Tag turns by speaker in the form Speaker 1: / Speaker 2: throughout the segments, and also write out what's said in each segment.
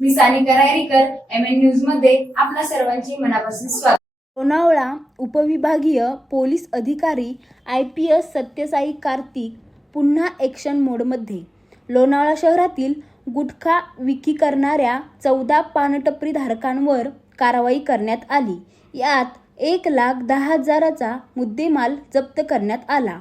Speaker 1: मी Sanika Rayrikar M N न्यूजमध्ये आपल्या सर्वांचे मनापासून स्वागत.
Speaker 2: लोणावळा उपविभागीय पोलीस अधिकारी I P S Satyasai Kartik पुन्हा ॲक्शन मोडमध्ये लोणावळा शहरातील गुटखा विकी करणाऱ्या चौदा पानटपरी धारकांवर कारवाई करण्यात आली. यात एक लाख दहा हजाराचा मुद्देमाल जप्त करण्यात आला.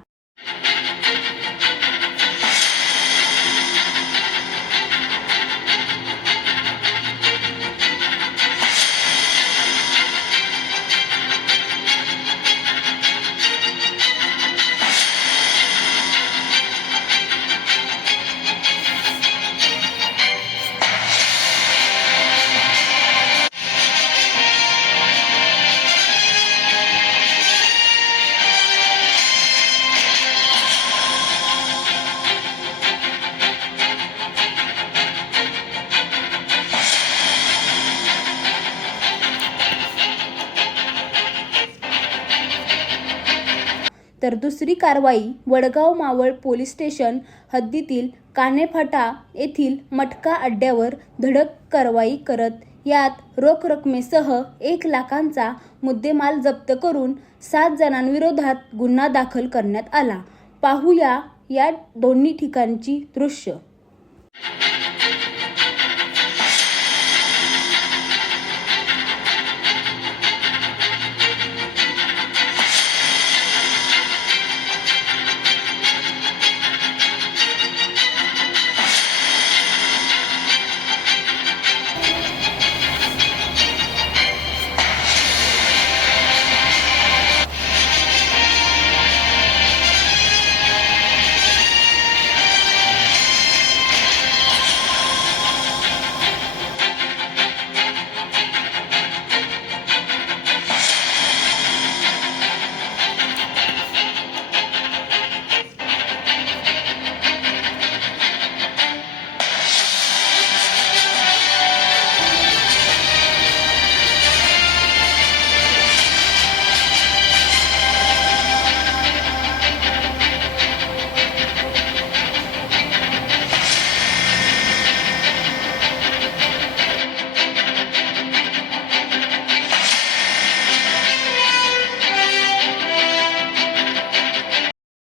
Speaker 2: तर दुसरी कारवाई वडगाव मावळ पोलीस स्टेशन हद्दीतील कानेफाटा येथील मटका अड्ड्यावर धडक कारवाई करत यात रोख रकमेसह एक लाखांचा मुद्देमाल जप्त करून सात जणांविरोधात गुन्हा दाखल करण्यात आला. पाहूया या दोन्ही ठिकाणची दृश्य.